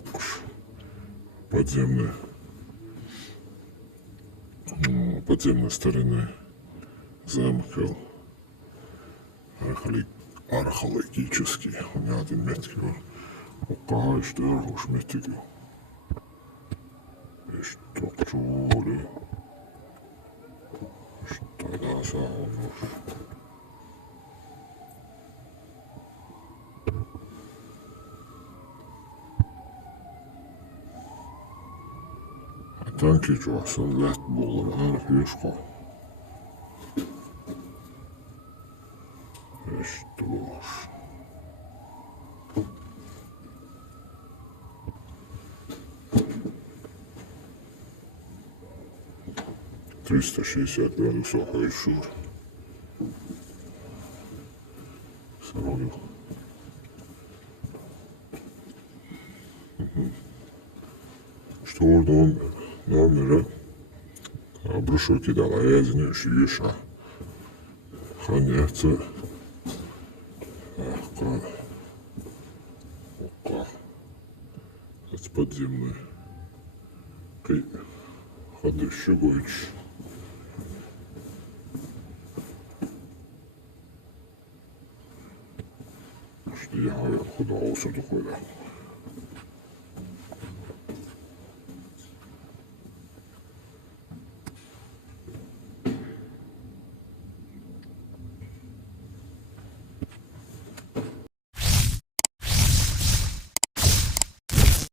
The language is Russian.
Окуш. Подземный старинный замок археологический. У меня один метки var. Okkaha işte hoş metki. İşte doktorlu. İşte daha sağ olur. Tanki çoğasın let bulur. Her yüzko. İşte boş. Триста 60 градусов Хайшур. Сородил. Что он номера брошюрки дала, я извиняюсь, Юша. Храняется. Это подземный. Ходы Щугович. Что я говорю, куда усюду ходил.